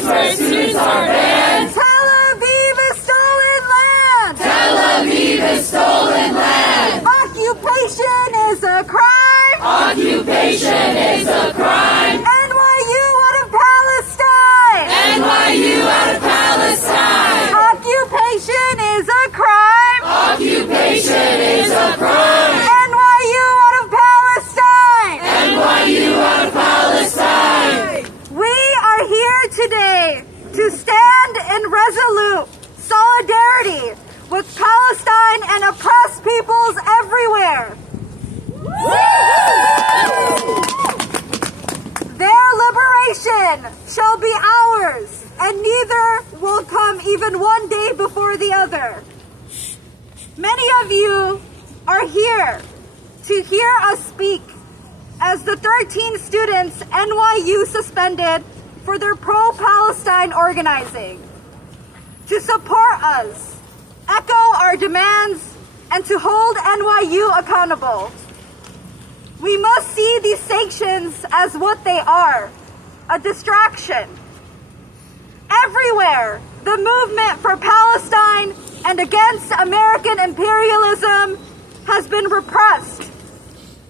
place where students are banned. Tel Aviv is stolen land. Tel Aviv is stolen land. Occupation is a crime. Occupation is a crime. NYU out of Palestine. NYU out of Palestine. Occupation is a crime. Occupation is a crime. NYU out of Palestine. NYU out of Palestine. We are here today to stand in resolute solidarity with Palestine and oppressed peoples everywhere. Their liberation shall be ours, and neither will come even one day before the other. Many of you are here to hear us speak as the 13 students NYU suspended for their pro-Palestine organizing. To support us, echo our demands, and to hold NYU accountable. We must see these sanctions as what they are, a distraction. Everywhere, the movement for Palestine and against American imperialism has been repressed.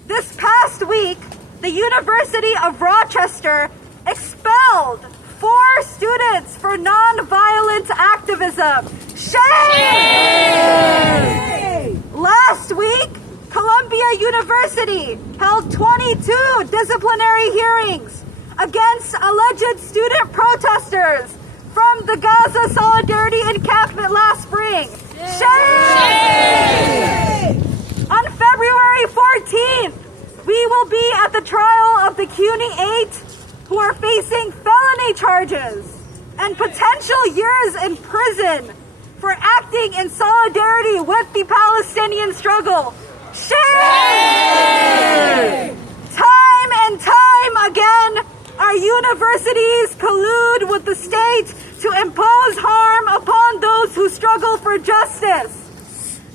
This past week, the University of Rochester expelled 4 students for nonviolent activism. Shame! Last week, Columbia University held 22 disciplinary hearings against alleged student protesters from the Gaza Solidarity encampment last spring. Shame! On February 14th, we will be at the trial of the CUNY 8 who are facing felony charges and potential years in prison for acting in solidarity with the Palestinian struggle. Shame! Time and time again, our universities collude with the state to impose harm upon those who struggle for justice.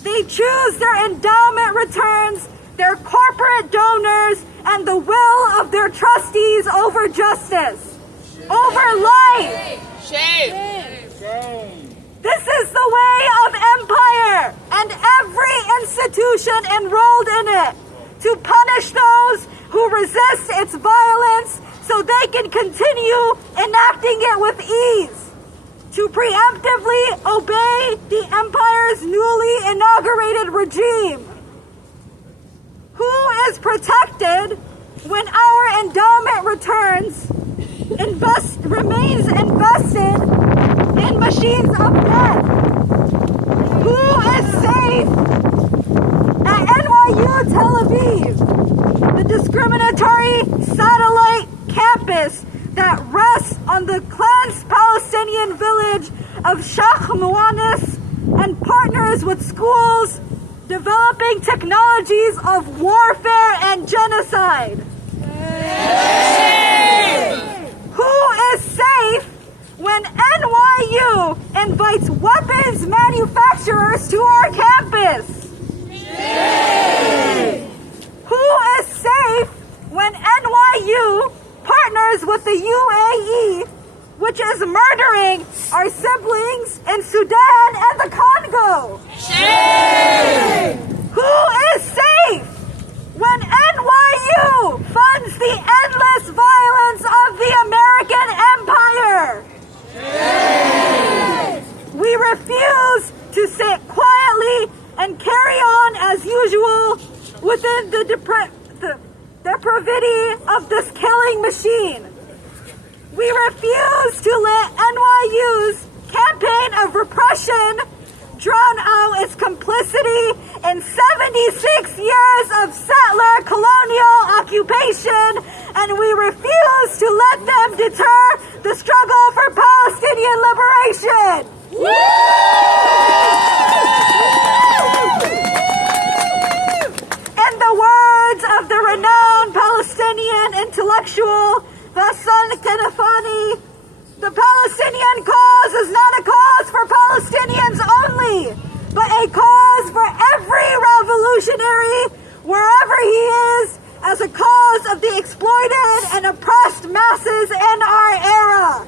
They choose their endowment returns, their corporate donors, and the will of their trustees over justice, over life. Shame! This is the way of empire and every institution enrolled in it, to punish those who resist its violence so they can continue enacting it with ease, to preemptively obey the empire's newly inaugurated regime. Who is protected when our endowment returns remains invested in machines of death? Who is safe at NYU Tel Aviv, the discriminatory satellite campus that rests on the cleansed Palestinian village of Sheikh Muanis and partners with schools developing technologies of warfare and genocide? Shame! Who is safe when NYU invites weapons manufacturers to our campus? Shame! Who is safe when NYU partners with the UAE, which is murdering our siblings in Sudan and the Congo? Shame! Who is safe when NYU funds the endless violence of the American empire? Shame! We refuse to sit quietly and carry on as usual within the depravity of this killing machine. We refuse to let NYU's campaign of repression drown out its complicity in 76 years of settler colonial occupation, and we refuse to let them deter the struggle for Palestinian liberation. In the words of the renowned Palestinian intellectual Hassan Kanafani, the Palestinian cause is not a cause for Palestinians only, but a cause for every revolutionary, wherever he is, as a cause of the exploited and oppressed masses in our era.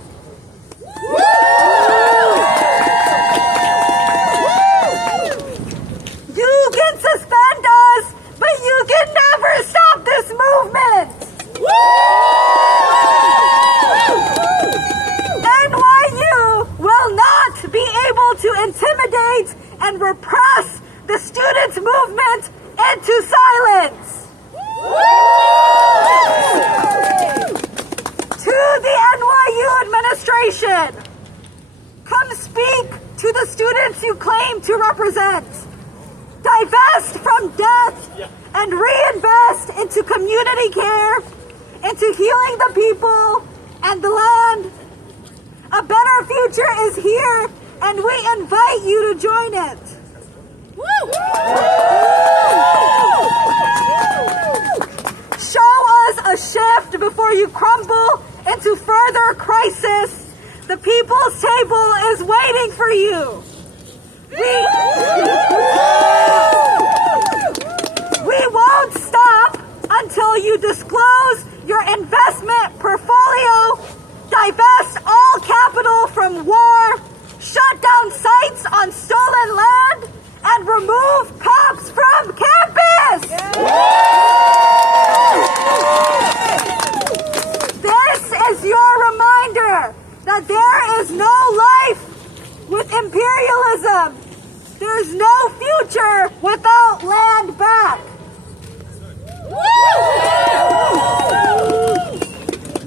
and repress the students' movement into silence. To the NYU administration, come speak to the students you claim to represent. Divest from debt and reinvest into community care, into healing the people and the land. A better future is here, and we invite you to join it. Show us a shift before you crumble into further crisis. The people's table is waiting for you. We won't stop until you disclose your investment portfolio, divest all capital from war, shut down sites on stolen land, and remove cops from campus! This is your reminder that there is no life with imperialism. There's no future without land back.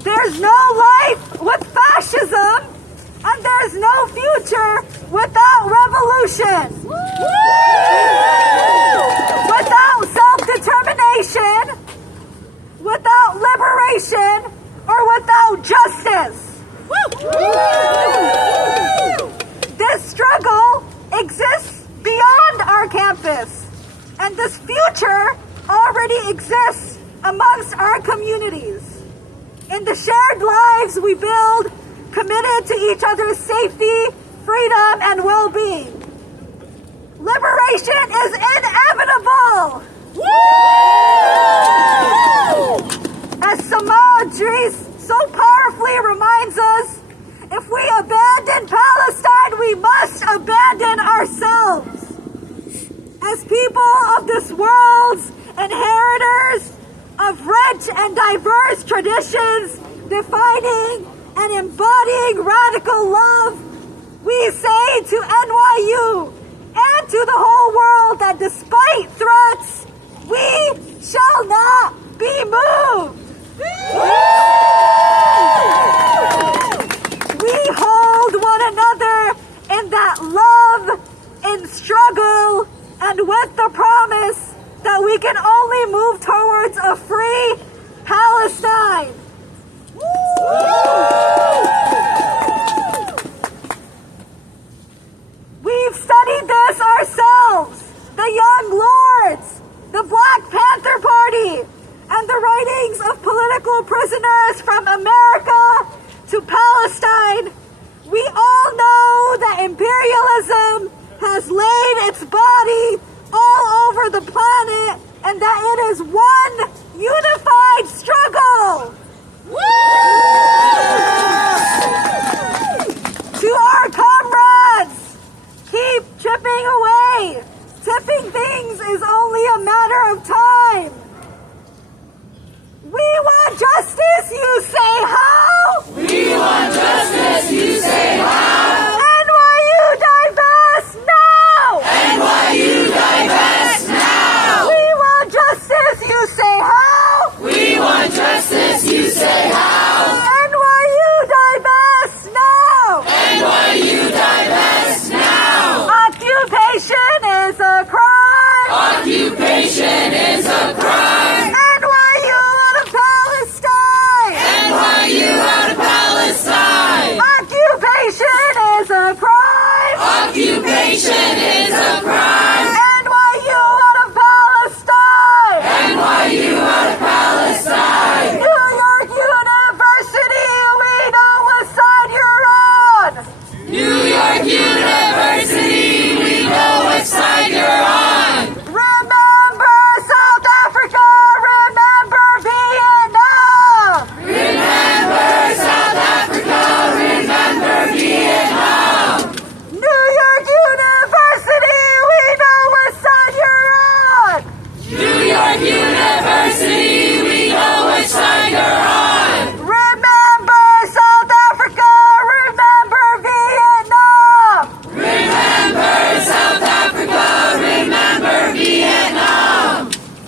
There's no life with fascism, and there's no future without revolution. Without self-determination, without liberation, or without justice. This struggle exists beyond our campus, and this future already exists amongst our communities. In the shared lives we build, committed to each other's safety, freedom, and well-being. Liberation is inevitable! As Samad Dries so powerfully reminds us, if we abandon Palestine, we must abandon ourselves. As people of this world's inheritors of rich and diverse traditions, defining and embodying radical love, we say to NYU and to the whole world that despite threats, we shall not be moved. We hold one another in that love, in struggle, and with the promise that we can only move towards a free Palestine. We've studied this ourselves. The Young Lords, the Black Panther Party, and the writings of political prisoners from America to Palestine. We all know that imperialism has laid its body all over the planet and that it is one unified struggle. To our comrades, keep chipping away. Tipping things is only a matter of time. We want justice, you say how? We want justice, you say how? NYU divest now! NYU divest now! We want justice, you say how? We want justice, you say how? NYU divest now! NYU divest now! Occupation is a crime! Occupation is a crime! NYU out of Palestine! NYU out of Palestine! Occupation is a crime! Occupation is